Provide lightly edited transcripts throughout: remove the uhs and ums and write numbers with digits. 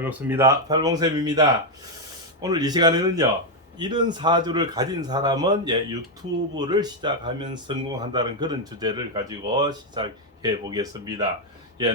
반갑습니다. 팔봉쌤입니다. 오늘 이 시간에는요, 이런 사주를 가진 사람은 유튜브를 시작하면 성공한다는 그런 주제를 가지고 시작해 보겠습니다.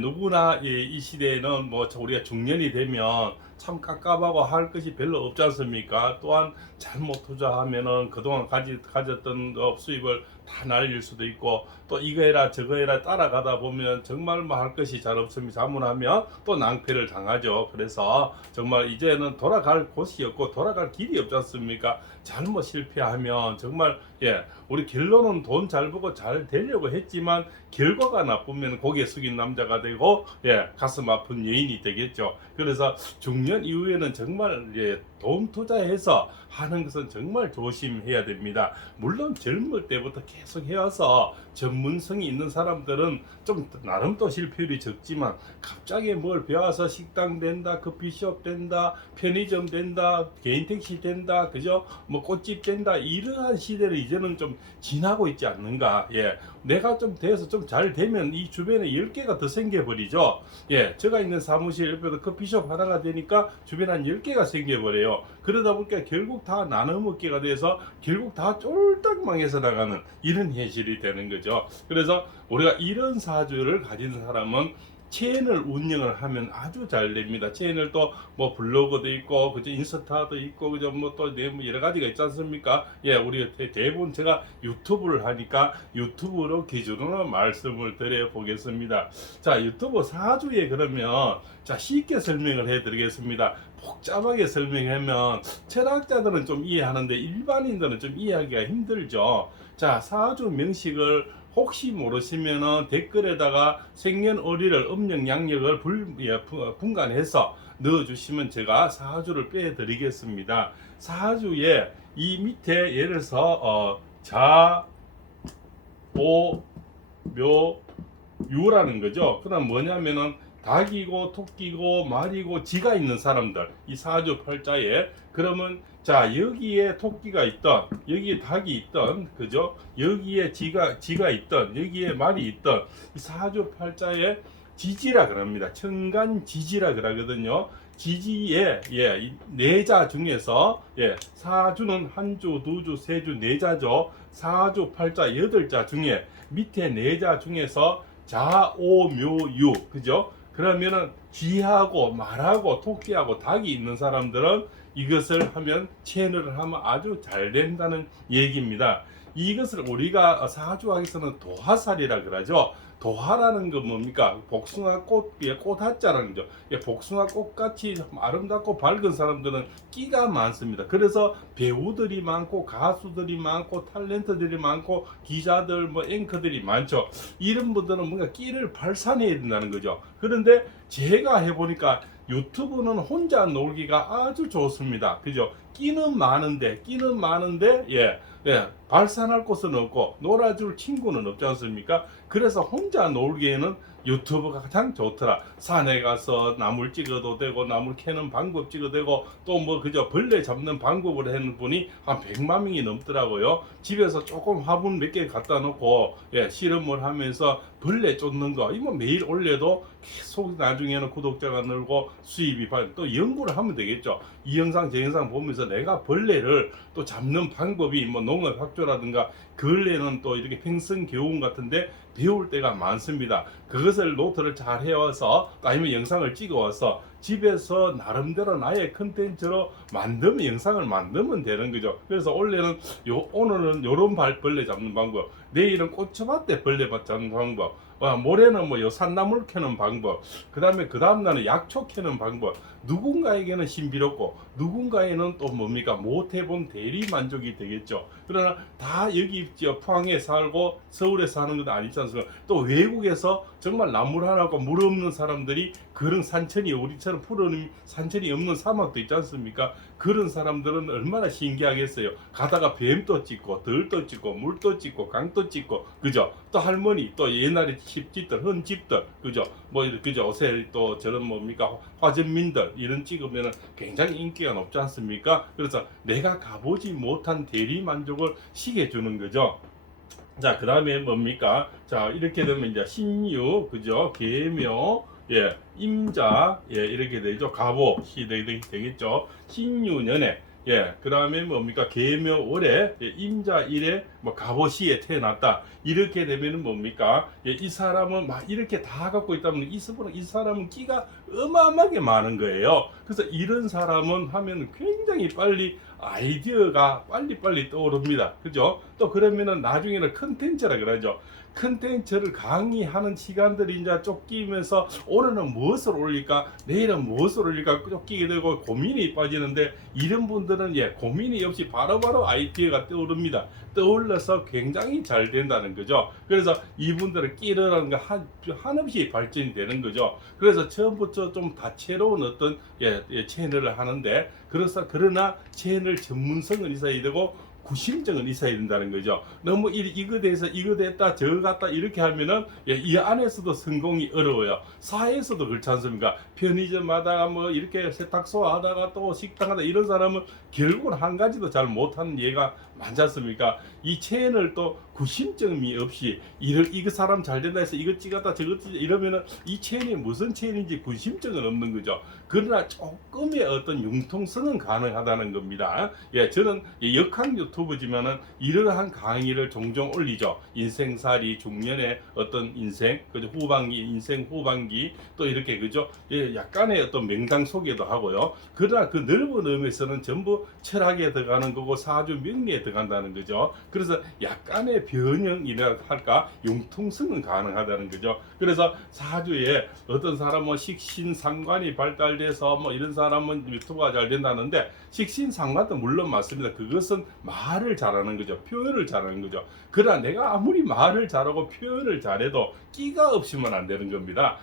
누구나 이 시대에는 뭐 우리가 중년이 되면 참 깝깝하고 할 것이 별로 없지 않습니까? 또한 잘못 투자하면은 그동안 가졌던 수입을 다 날릴 수도 있고, 또 이거 해라 저거 해라 따라가다 보면 정말 뭐 할 것이 잘 없습니다. 잘못하면 또 낭패를 당하죠. 그래서 정말 이제는 돌아갈 곳이 없고 돌아갈 길이 없지 않습니까? 잘못 실패하면 정말 우리 결론은 돈 잘 벌고 잘 되려고 했지만 결과가 나쁘면 고개 숙인 남자가 되고 가슴 아픈 여인이 되겠죠. 그래서 중년 이후에는 정말 돈 투자해서 하는 것은 정말 조심해야 됩니다. 물론 젊을 때부터 계속 해와서 전문성이 있는 사람들은 좀 나름 또 실패율이 적지만, 갑자기 뭘 배워서 식당 된다, 커피숍 된다, 편의점 된다, 개인 택시 된다, 그죠? 뭐 꽃집 된다, 이러한 시대를 이제는 좀 지나고 있지 않는가. 내가 좀 돼서 좀 잘 되면 이 주변에 10개가 더 생겨버리죠. 제가 있는 사무실 옆에도 커피숍 하나가 되니까 주변에 한 10개가 생겨버려요. 그러다 보니까 결국 다 나눠먹기가 돼서 결국 다 쫄딱 망해서 나가는 이런 현실이 되는 거죠. 그래서 우리가 이런 사주를 가진 사람은 채널 운영을 하면 아주 잘 됩니다. 채널도 뭐 블로그도 있고, 그죠, 인스타도 있고, 그죠, 뭐 또 여러 가지가 있지 않습니까? 우리 대부분 제가 유튜브를 하니까 유튜브로 기준으로 말씀을 드려 보겠습니다. 자, 유튜브 사주에 그러면 자 쉽게 설명을 해드리겠습니다. 복잡하게 설명하면 철학자들은 좀 이해하는데 일반인들은 좀 이해하기가 힘들죠. 자, 사주 명식을 혹시 모르시면은 댓글에다가 생년월일을 음력 양력을 분간해서 넣어주시면 제가 사주를 빼드리겠습니다. 사주에 이 밑에 예를 들어서 자, 오, 묘, 유라는 거죠. 그럼 뭐냐면은 닭이고 토끼고 말이고 쥐가 있는 사람들, 이 사주 팔자에 그러면 자 여기에 토끼가 있던, 여기에 닭이 있던, 그죠? 여기에 쥐가 있던, 여기에 말이 있던 이 사주 팔자에 지지라 그럽니다. 천간지지라 그러거든요. 지지의 네자 중에서 사주는 한주, 두주, 세주, 네자죠. 사주 팔자 8자 중에 밑에 네자 중에서 자, 오, 묘, 유, 그죠? 그러면은 쥐하고 말하고 토끼하고 닭이 있는 사람들은 이것을 하면 채널을 하면 아주 잘 된다는 얘기입니다. 이것을 우리가 사주학에서는 도화살이라 그러죠. 도화라는 건 뭡니까? 복숭아 꽃비에 꽃화자라는 거죠. 복숭아 꽃같이 아름답고 밝은 사람들은 끼가 많습니다. 그래서 배우들이 많고 가수들이 많고 탤런트들이 많고 기자들 뭐 앵커들이 많죠. 이런 분들은 뭔가 끼를 발산해야 된다는 거죠. 그런데 제가 해보니까 유튜브는 혼자 놀기가 아주 좋습니다. 그죠? 끼는 많은데 발산할 곳은 없고 놀아줄 친구는 없지 않습니까? 그래서 혼자 놀기에는 유튜브가 가장 좋더라. 산에 가서 나물 찍어도 되고, 나물 캐는 방법 찍어도 되고, 또 뭐 그저 벌레 잡는 방법을 하는 분이 한 100만 명이 넘더라고요. 집에서 조금 화분 몇 개 갖다 놓고 실험을 하면서 벌레 쫓는 거 이거 매일 올려도 계속 나중에는 구독자가 늘고 수입이 또 연구를 하면 되겠죠. 이 영상 저 영상 보면서 내가 벌레를 또 잡는 방법이 뭐 농업학조라든가 근래는 또 이렇게 평성교훈 같은데 배울 때가 많습니다. 그것을 노트를 잘 해와서 아니면 영상을 찍어와서 집에서 나름대로 나의 컨텐츠로 만들면 영상을 만들면 되는 거죠. 그래서 오늘은 요런 벌레 잡는 방법, 내일은 고추밭에 벌레 잡는 방법, 모레는 뭐 산나물 캐는 방법, 그 다음 날은 약초 캐는 방법. 누군가에게는 신비롭고 누군가에는 또 뭡니까 못 해본 대리 만족이 되겠죠. 그러나 다 여기 포항에 살고 서울에 사는 건 아니지 않습니까? 또 외국에서 정말 나물 하나고 물 없는 사람들이 그런 산천이 우리처럼 푸른 산천이 없는 사막도 있지 않습니까? 그런 사람들은 얼마나 신기하겠어요. 가다가 뱀도 찍고 들도 찍고 물도 찍고 강도 찍고, 그죠? 또 할머니 또 옛날에 집집들 헌집들, 그죠? 뭐 그죠? 요새 또 저런 뭡니까 화전민들 이런 찍으면 굉장히 인기가 높지 않습니까? 그래서 내가 가보지 못한 대리 만족을 시게 주는 거죠. 자, 그 다음에 뭡니까? 자, 이렇게 되면 이제 신유, 그죠? 계묘, 예, 임자, 예, 이렇게 되죠. 갑오, 되겠죠. 신유년에, 예, 그 다음에 뭡니까? 계묘월에, 예, 임자일에, 뭐, 갑오시에 태어났다. 이렇게 되면은 뭡니까? 예, 이 사람은 막 이렇게 다 갖고 있다면, 이 사람은 끼가 어마어마하게 많은 거예요. 그래서 이런 사람은 하면 굉장히 빨리 아이디어가 빨리빨리 떠오릅니다. 그죠? 또 그러면은 나중에는 컨텐츠라 그러죠. 컨텐츠를 강의하는 시간들이 이제 쫓기면서 오늘은 무엇을 올릴까, 내일은 무엇을 올릴까 쫓기게 되고 고민이 빠지는데, 이런 분들은 예, 고민이 없이 바로바로 아이디어가 떠오릅니다. 떠올라서 굉장히 잘 된다는 거죠. 그래서 이분들은 끼르라는 거 한없이 발전이 되는 거죠. 그래서 처음부터 좀 다채로운 어떤 채널을 하는데, 그러나 채널 전문성은 있어야 되고 구심증은 있어야 된다는 거죠. 너무 이거 돼서 이거 됐다 저거 갔다 이렇게 하면은 이 안에서도 성공이 어려워요. 사회에서도 그렇지 않습니까? 편의점 하다가 뭐 이렇게 세탁소 하다가 또 식당 하다 이런 사람은 결국은 한 가지도 잘 못하는 예가 많지 않습니까? 이 채널 또 구심점이 없이 이거 사람 잘 된다 해서 이거 찍었다 저거 찍었다 이러면은 이 채널이 무슨 채널인지 구심점은 없는 거죠. 그러나 조금의 어떤 융통성은 가능하다는 겁니다. 예, 저는 역학 유튜브지만은 이러한 강의를 종종 올리죠. 인생살이 중년의 어떤 인생, 그죠? 인생 후반기 또 이렇게 그죠? 예, 약간의 어떤 명당 소개도 하고요. 그러나 그 넓은 의미에서는 전부 철학에 들어가는 거고 사주 명리에 들어간다는 거죠. 그래서 약간의 변형이라 할까 융통성은 가능하다는 거죠. 그래서 사주에 어떤 사람은 식신상관이 발달돼서 뭐 이런 사람은 유튜브가 잘 된다는데, 식신상관도 물론 맞습니다. 그것은 말을 잘하는 거죠. 표현을 잘하는 거죠. 그러나 내가 아무리 말을 잘하고 표현을 잘해도 끼가 없으면 안 되는 겁니다.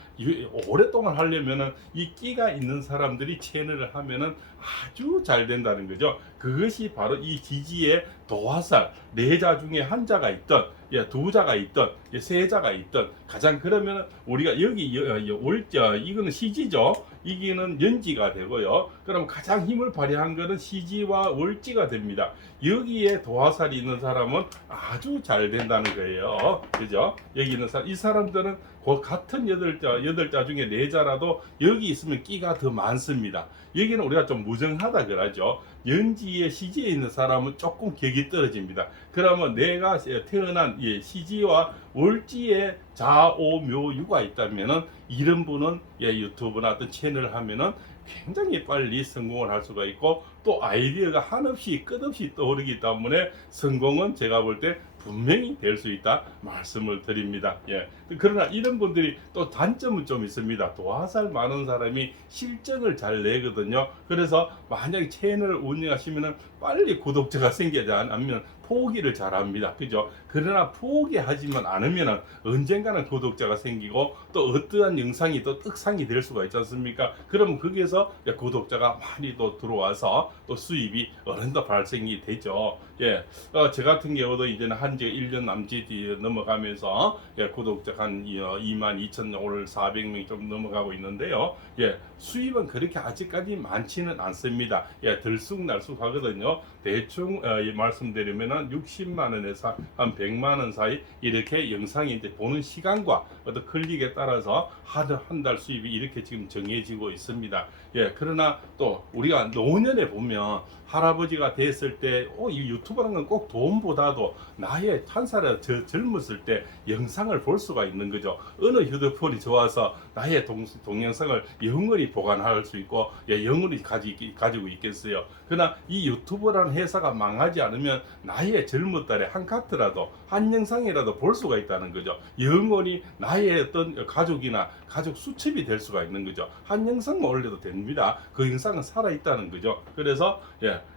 오랫동안 하려면은 이 끼가 있는 사람들이 채널을 하면은 아주 잘 된다는 거죠. 그것이 바로 이 지지의 도화살, 네 자 중에 한 자가 있던, 두 자가 있던, 세 자가 있던, 가장 그러면 우리가 여기 월자 이거는 시지죠. 이기는 연지가 되고요. 그럼 가장 힘을 발휘한 거는 시지와 월지가 됩니다. 여기에 도화살이 있는 사람은 아주 잘 된다는 거예요. 그죠? 여기 있는 사람, 이 사람들은 그 같은 여덟 자 중에 네 자라도 여기 있으면 끼가 더 많습니다. 여기는 우리가 좀 무정하다 그러죠. 연지에 시지에 있는 사람은 조금 격이 떨어집니다. 그러면 내가 태어난 시지와 월지에 자오묘유가 있다면은 이런 분은 유튜브나 어떤 채널을 하면은 굉장히 빨리 성공을 할 수가 있고, 또 아이디어가 한없이 끝없이 떠오르기 때문에 성공은 제가 볼 때 분명히 될 수 있다 말씀을 드립니다. 예. 그러나 이런 분들이 또 단점은 좀 있습니다. 도화살 많은 사람이 실적을 잘 내거든요. 그래서 만약에 채널을 운영하시면은 빨리 구독자가 생기지 않으면 포기를 잘 합니다. 그죠? 그러나 포기하지만 않으면 언젠가는 구독자가 생기고 또 어떠한 영상이 또 떡상이 될 수가 있지 않습니까? 그럼 거기에서 구독자가 많이 또 들어와서 또 수입이 어른도 발생이 되죠. 예, 저 같은 경우도 이제는 한지 1년 남짓이 넘어가면서 구독자 한 22,000, 오늘 400명이 좀 넘어가고 있는데요. 예, 수입은 그렇게 아직까지 많지는 않습니다. 예, 들쑥날쑥 하거든요. 대충 말씀드리면은 60만 원에서 한 100만 원 사이 이렇게 영상이 이제 보는 시간과 어떤 클릭에 따라서 한 달 수입이 이렇게 지금 정해지고 있습니다. 예, 그러나 또 우리가 노년에 보면 할아버지가 됐을 때, 이 유튜브라는 건 꼭 돈보다도 나의 한 살 젊었을 때 영상을 볼 수가 있는 거죠. 어느 휴대폰이 좋아서 나의 동영상을 영원히 보관할 수 있고, 영원히 가지고 있겠어요. 그러나 이 유튜브라는 회사가 망하지 않으면 나의 젊은 딸에 한 카트라도, 한 영상이라도 볼 수가 있다는 거죠. 영원히 나의 어떤 가족이나 가족 수첩이 될 수가 있는 거죠. 한 영상만 올려도 됩니다. 그 영상은 살아있다는 거죠. 그래서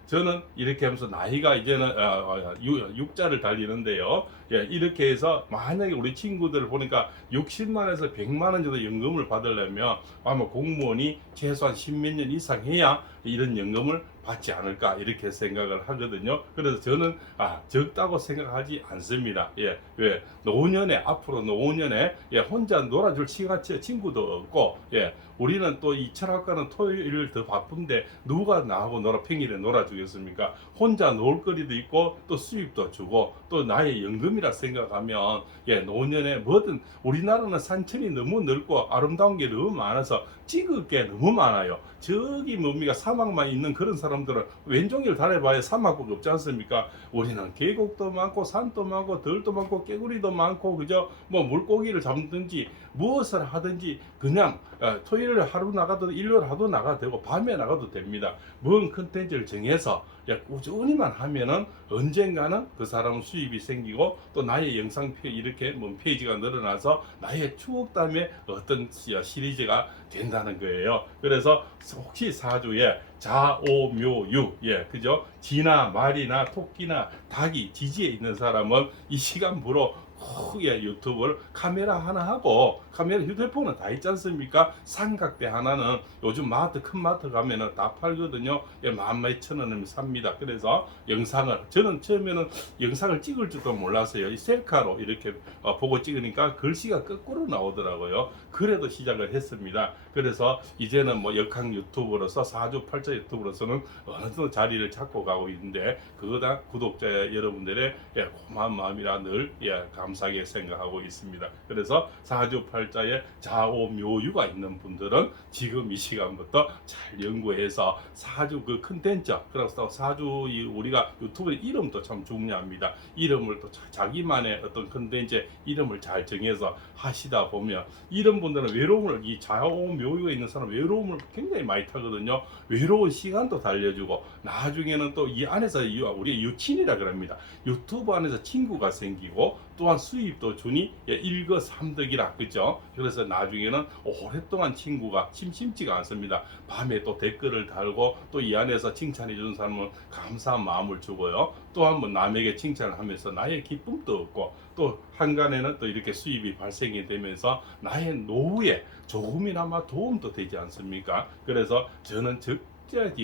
저는 이렇게 하면서 나이가 이제는 6자를 달리는데요. 이렇게 해서 만약에 우리 친구들 보니까 60만에서 100만 원 정도 연금을 받으려면 아마 공무원이 최소한 10몇 년 이상 해야 이런 연금을 받지 않을까 이렇게 생각을 하거든요. 그래서 저는 적다고 생각하지 않습니다. 왜 노년에 앞으로 노년에 혼자 놀아줄 친구도 없고 우리는 또 이 철학과는 토요일 더 바쁜데 누가 나하고 평일에 놀아주겠습니까? 혼자 놀 거리도 있고 또 수입도 주고 또 나의 연금이라 생각하면 노년에 뭐든 우리나라는 산천이 너무 넓고 아름다운 게 너무 많아서 찍을 게 너무 많아요. 저기 뭡니까 사막만 있는 그런 사람들은 왼종일 다녀봐야 사막밖에 없지 않습니까? 우리는 계곡도 많고 산도 많고 들도 많고 깨구리도 많고 그죠? 뭐 물고기를 잡든지 무엇을 하든지 그냥 토요일 하루 나가도 일요일 하루 나가도 되고 밤에 나가도 됩니다. 뭔 컨텐츠를 정해서 꾸준히만 하면은 언젠가는 그 사람 수입이 생기고 또 나의 영상 이렇게 페이지가 늘어나서 나의 추억담에 어떤 시리즈가 된다는 거예요. 그래서 혹시 사주에 자오묘유 그죠? 쥐나 말이나 토끼나 닭이 지지에 있는 사람은 이 시간부로 크게 유튜브를 카메라 하나 하고 카메라 휴대폰은 다 있지 않습니까? 삼각대 하나는 요즘 마트 큰 마트 가면은 다 팔거든요. 12,000원이면 삽니다. 그래서 영상을 저는 처음에는 영상을 찍을 줄도 몰랐어요. 이 셀카로 이렇게 보고 찍으니까 글씨가 거꾸로 나오더라고요. 그래도 시작을 했습니다. 그래서 이제는 뭐 역학 유튜브로서 사주 팔자 유튜브로서는 어느 정도 자리를 잡고 가고 있는데 그거다 구독자 여러분들의 고마운 마음이라 늘 감사하게 생각하고 있습니다. 그래서 사주팔자에 자오묘유가 있는 분들은 지금 이 시간부터 잘 연구해서 사주 그 컨텐츠 그래서 사주 우리가 유튜브 이름도 참 중요합니다. 이름을 또 자기만의 어떤 컨텐츠 이름을 잘 정해서 하시다 보면 이런 분들은 외로움을 이 자오묘유가 있는 사람 외로움을 굉장히 많이 타거든요. 외로운 시간도 달려주고 나중에는 또 이 안에서 우리 유친이라 그럽니다. 유튜브 안에서 친구가 생기고 또한 수입도 주니 일거삼득이라 그죠? 그래서 나중에는 오랫동안 친구가 심심치가 않습니다. 밤에 또 댓글을 달고 또 이 안에서 칭찬해 주는 사람은 감사한 마음을 주고요. 또한 번 남에게 칭찬을 하면서 나의 기쁨도 얻고 또 한간에는 또 이렇게 수입이 발생이 되면서 나의 노후에 조금이나마 도움도 되지 않습니까? 그래서 저는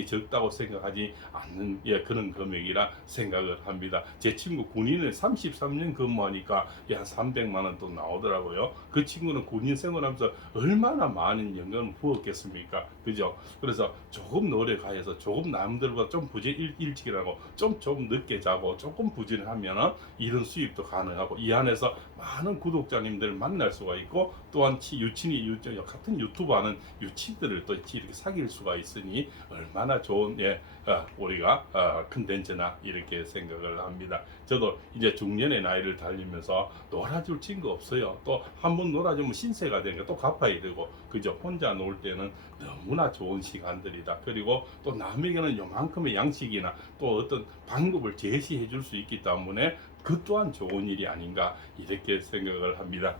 적다고 생각하지 않는 그런 금액이라 생각을 합니다. 제 친구 군인을 33년 근무하니까 한 300만 원 또 나오더라고요. 그 친구는 군인 생활하면서 얼마나 많은 연금을 부었겠습니까? 그죠? 그래서 조금 노력하여서 조금 남들보다 좀 일찍 일하고 좀 늦게 자고 조금 부진하면은 이런 수입도 가능하고 이 안에서 많은 구독자님들 만날 수가 있고 또한 같은 유튜브 하는 유치들을 또 이렇게 사귈 수가 있으니 얼마나 좋은 우리가 컨텐츠나 이렇게 생각을 합니다. 저도 이제 중년의 나이를 달리면서 놀아줄 친구 없어요. 또 한 번 놀아주면 신세가 되니까 또 갚아야 되고 그죠? 혼자 놀 때는 너무나 좋은 시간들이다. 그리고 또 남에게는 요만큼의 양식이나 또 어떤 방법을 제시해 줄 수 있기 때문에 그 또한 좋은 일이 아닌가 이렇게 생각을 합니다.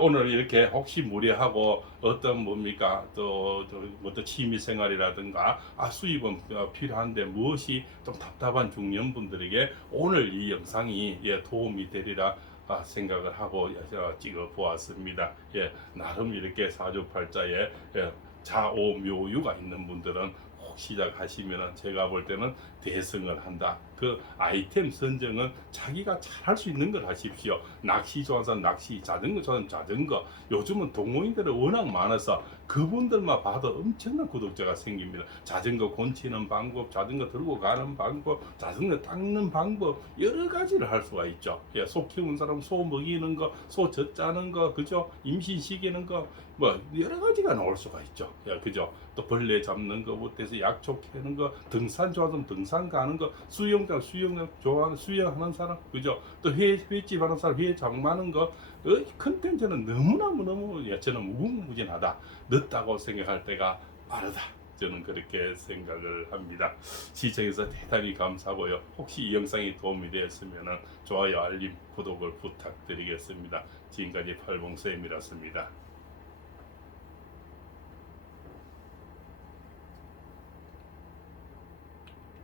오늘 이렇게 혹시 무례하고 어떤 뭡니까 또 어떤 취미 생활이라든가 수입은 필요한데 무엇이 좀 답답한 중년분들에게 오늘 이 영상이 도움이 되리라 생각을 하고 찍어 보았습니다. 나름 이렇게 사주팔자에 자오묘유가 있는 분들은 시작하시면 제가 볼 때는 대승을 한다. 그 아이템 선정은 자기가 잘 할 수 있는 걸 하십시오. 낚시 좋아하는 사람 낚시, 자전거 좋아하는 자전거. 요즘은 동호인들이 워낙 많아서 그분들만 봐도 엄청난 구독자가 생깁니다. 자전거 곤치는 방법, 자전거 들고 가는 방법, 자전거 닦는 방법 여러 가지를 할 수가 있죠. 소 키우는 사람 소 먹이는 거, 소 젖 짜는 거, 그죠? 임신시키는 거, 뭐 여러 가지가 나올 수가 있죠. 그죠? 또 벌레 잡는 거부터 해서 약초 캐는 거, 등산 좋아하면 등산 가는 거, 수영 좋아하는 수영하는 사람, 그죠? 또 횟집 하는 사람 회 장마는 거, 컨텐츠는 너무 저는 무궁무진하다. 늦다고 생각할 때가 빠르다. 저는 그렇게 생각을 합니다. 시청해서 대단히 감사하고요. 혹시 이 영상이 도움이 되었으면 좋아요, 알림, 구독을 부탁드리겠습니다. 지금까지 팔봉쌤이었습니다.